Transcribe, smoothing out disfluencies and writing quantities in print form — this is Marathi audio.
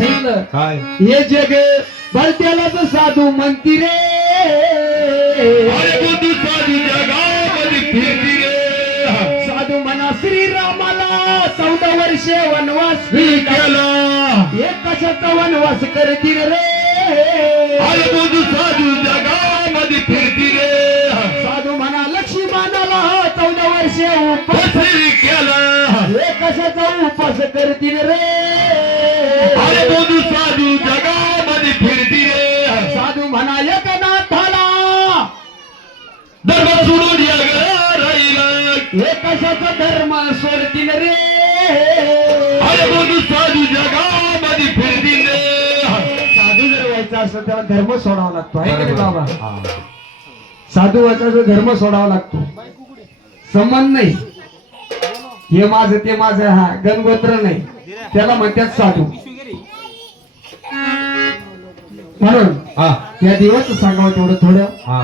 सांगितलं काय हे जग भलत्यालाच साधू म्हणती रे अरे बुद्धू साधू जगामध्ये फिरती रे साधू म्हणा श्रीरामाला 14 वर्षे वनवास केला हे कशाचा वनवास करतील रे अरे बुद्धू साधू जगामध्ये फिरती रे साधू म्हणा लक्ष्मणाला 14 वर्षे उपास बसरी केला हे कशाचा उपास करतील रे अरे बुद्धू साधू जगामध्ये फिरती रे साधू म्हणा एकनाथाला धर्म सोडून या राहिला हे कशाचा धर्म सोडतील रे अरे बुद्धू साधू जगामध्ये फिरती रे साधू जर व्हायचा असं त्याला धर्म सोडावा लागतो आहे का रे बाबा हा. साधू व्हायचा धर्म सोडावा लागतो संबंध नाही हे माझं ते माझं हा गणगोत्र नाही त्याला म्हणतात साधू म्हणून हा या दिवस सांगावं तेवढं थोडं हा